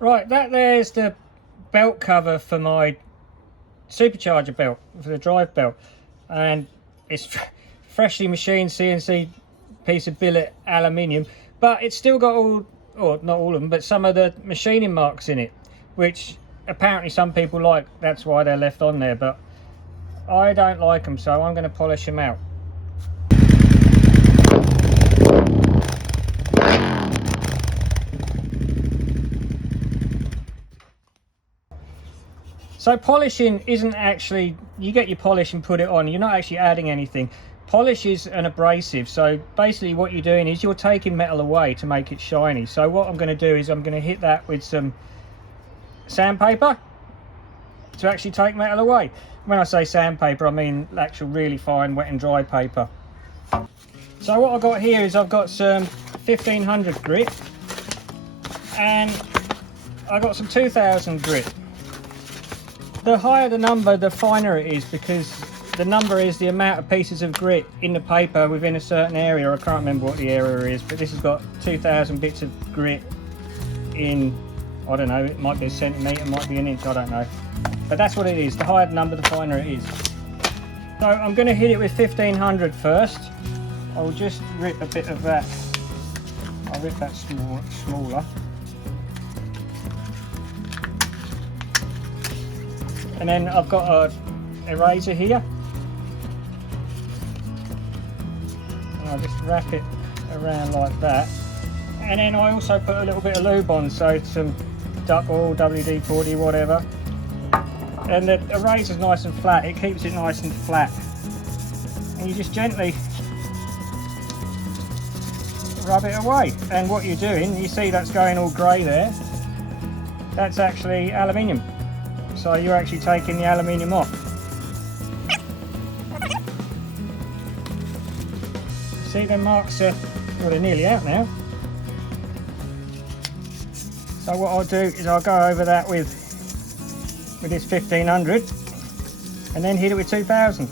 Right, that there's the belt cover for my supercharger belt, for the drive belt, and it's freshly machined CNC piece of billet aluminium, but it's still got all, or not all of them, but some of the machining marks in it, which apparently some people like. That's why they're left on there, but I don't like them, so I'm going to polish them out. So polishing isn't actually, you get your polish and put it on, you're not actually adding anything. Polish is an abrasive, so basically what you're doing is you're taking metal away to make it shiny. So what I'm going to do is I'm going to hit that with some sandpaper to actually take metal away. When I say sandpaper, I mean actual really fine wet and dry paper. So what I've got here is I've got some 1500 grit and I've got some 2000 grit. The higher the number, the finer it is, because the number is the amount of pieces of grit in the paper within a certain area. I can't remember what the area is, but this has got 2000 bits of grit in, I don't know, it might be a centimetre, it might be an inch, I don't know. But that's what it is. The higher the number, the finer it is. So I'm going to hit it with 1500 first. I'll just rip a bit of that. I'll rip that smaller. And then I've got a eraser here. And I'll just wrap it around like that. And then I also put a little bit of lube on, so some duck oil, WD-40, whatever. And the eraser's nice and flat, it keeps it nice and flat. And you just gently rub it away. And what you're doing, you see that's going all grey there, that's actually aluminium. So you're actually taking the aluminium off. See, the marks are, well, they're nearly out now. So what I'll do is I'll go over that with this 1500 and then hit it with 2000.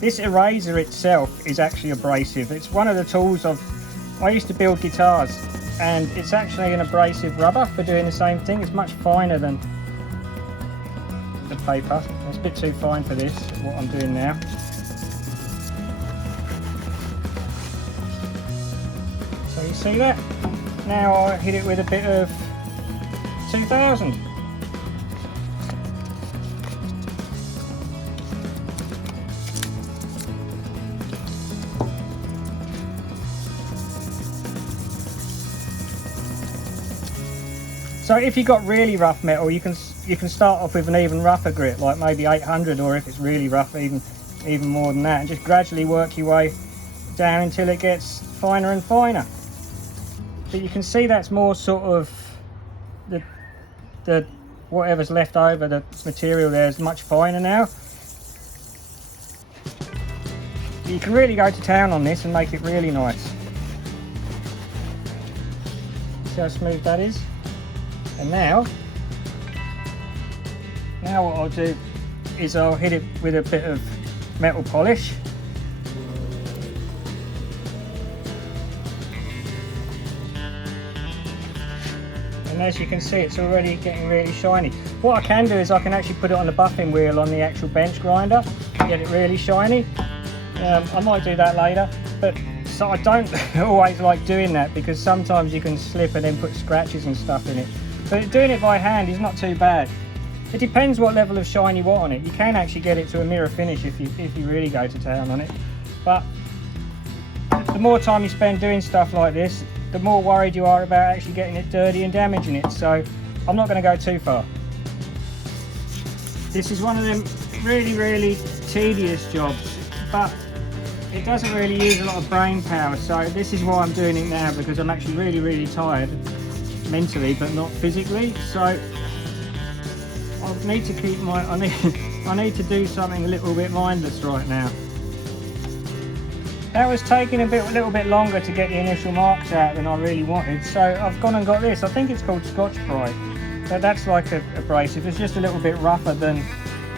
This eraser itself is actually abrasive. It's one of the tools I used to build guitars, and it's actually an abrasive rubber for doing the same thing. It's much finer than the paper. It's a bit too fine for this, what I'm doing now. So you see that? Now I hit it with a bit of 2000. So if you've got really rough metal, you can start off with an even rougher grit, like maybe 800, or if it's really rough, even more than that, and just gradually work your way down until it gets finer and finer. But you can see that's more sort of the whatever's left over, the material there is much finer now. You can really go to town on this and make it really nice. See how smooth that is? And now what I'll do is I'll hit it with a bit of metal polish. And as you can see, it's already getting really shiny. What I can do is I can actually put it on the buffing wheel on the actual bench grinder and get it really shiny. I might do that later, but so I don't always like doing that, because sometimes you can slip and then put scratches and stuff in it. But doing it by hand is not too bad. It depends what level of shine you want on it. You can actually get it to a mirror finish if you really go to town on it. But the more time you spend doing stuff like this, the more worried you are about actually getting it dirty and damaging it. So I'm not going to go too far. This is one of them really, really tedious jobs, but it doesn't really use a lot of brain power. So this is why I'm doing it now, because I'm actually really, really tired. Mentally, but not physically. So I need to keep I need to do something a little bit mindless right now. That was taking a little bit longer to get the initial marks out than I really wanted, so I've gone and got this. I think it's called Scotch Brite, but that's like a abrasive. It's just a little bit rougher than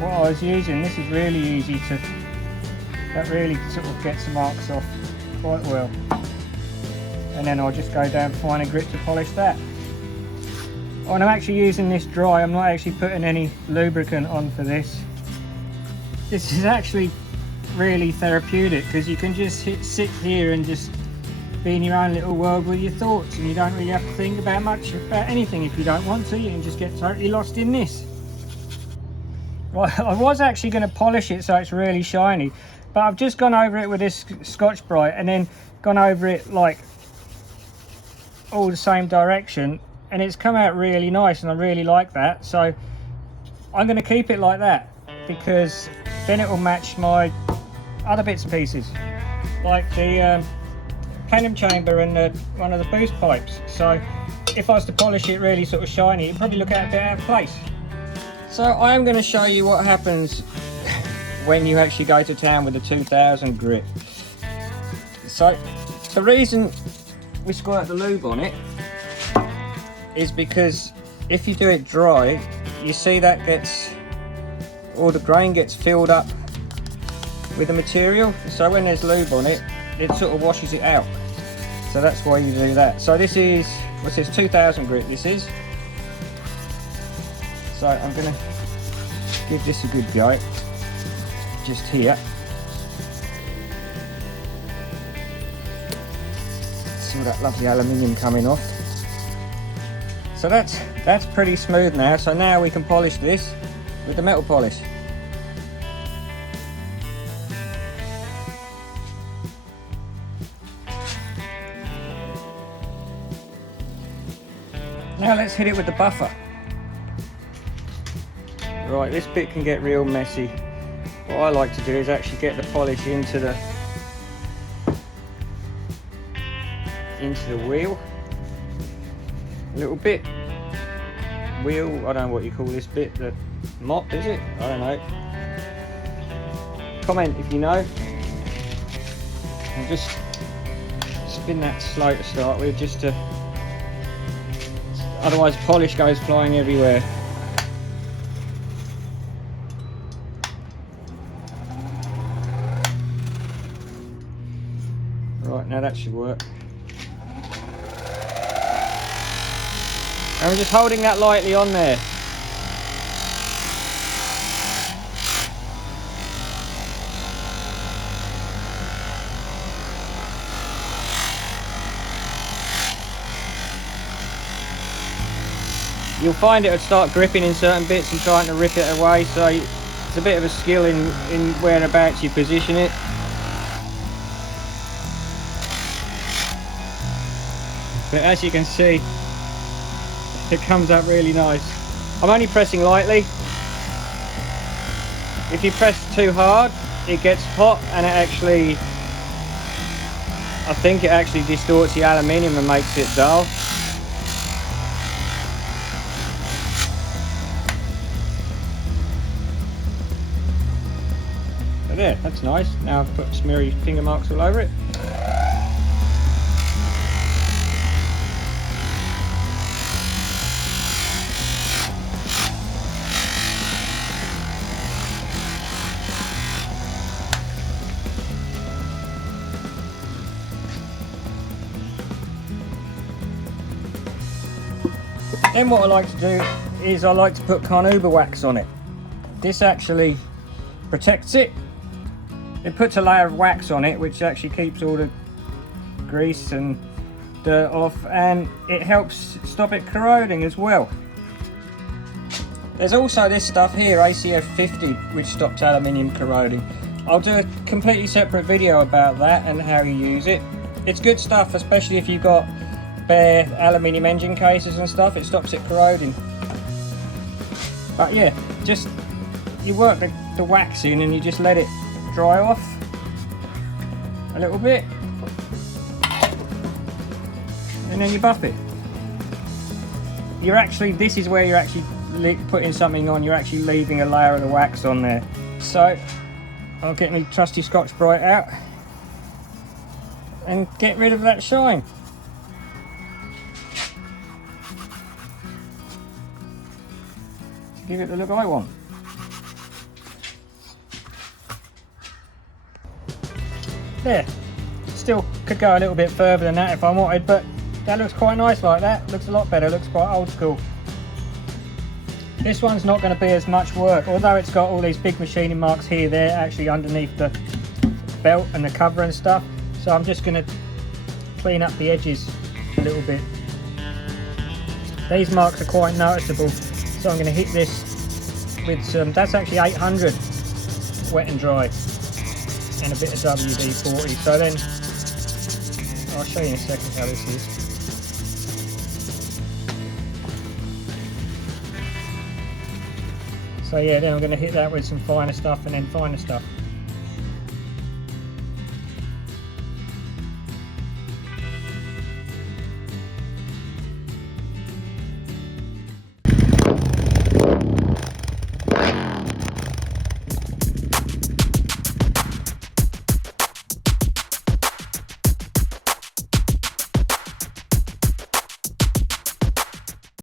what I was using. This is really easy to, that really sort of gets the marks off quite well. And then I'll just go down finer grit to polish that. And I'm actually using this dry, I'm not actually putting any lubricant on for this. This is actually really therapeutic because you can just sit here and just be in your own little world with your thoughts, and you don't really have to think about much about anything. If you don't want to, you can just get totally lost in this. Right, I was actually going to polish it so it's really shiny, but I've just gone over it with this Scotch-Brite and then gone over it like all the same direction, and it's come out really nice, and I really like that. So I'm going to keep it like that because then it will match my other bits and pieces, like the plenum chamber and one of the boost pipes. So if I was to polish it really sort of shiny, it'd probably look a bit out of place. So I am going to show you what happens when you actually go to town with the 2000 grit. So the reason we squirt the lube on it is because if you do it dry, you see that gets, or the grain gets filled up with the material. So when there's lube on it, it sort of washes it out. So that's why you do that. So this is, what's this, 2000 grit this is. So I'm going to give this a good go, just here. See all that lovely aluminium coming off. So that's pretty smooth now. So now we can polish this with the metal polish. Now let's hit it with the buffer. Right, this bit can get real messy. What I like to do is actually get the polish into the wheel. A little bit. Wheel, I don't know what you call this bit, the mop, is it? I don't know. Comment if you know. And just spin that slow to start with, just to, otherwise polish goes flying everywhere. Right, now that should work. And we're just holding that lightly on there. You'll find it would start gripping in certain bits and trying to rip it away, so it's a bit of a skill in whereabouts you position it. But as you can see, it comes up really nice. I'm only pressing lightly. If you press too hard, it gets hot, and it actually, I think it actually distorts the aluminium and makes it dull. But there, that's nice. Now I've put smeary finger marks all over it. Then what I like to do is I like to put carnauba wax on it. This actually protects it. It puts a layer of wax on it, which actually keeps all the grease and dirt off, and it helps stop it corroding as well. There's also this stuff here, ACF 50, which stops aluminium corroding. I'll do a completely separate video about that and how you use it. It's good stuff, especially if you've got bare aluminium engine cases and stuff. It stops it corroding. But yeah, just you work the wax in and you just let it dry off a little bit, and then you buff it. You're actually, this is where you're actually putting something on, you're actually leaving a layer of the wax on there. So I'll get my trusty Scotch-Brite out and get rid of that shine. Give it the look I want. There, still could go a little bit further than that if I wanted, but that looks quite nice like that. Looks a lot better, looks quite old school. This one's not going to be as much work, although it's got all these big machining marks here. They're actually underneath the belt and the cover and stuff. So I'm just going to clean up the edges a little bit. These marks are quite noticeable, so I'm going to hit this with some, that's actually 800 wet and dry and a bit of WD-40. So then I'll show you in a second how this is. So yeah, then I'm going to hit that with some finer stuff and then finer stuff.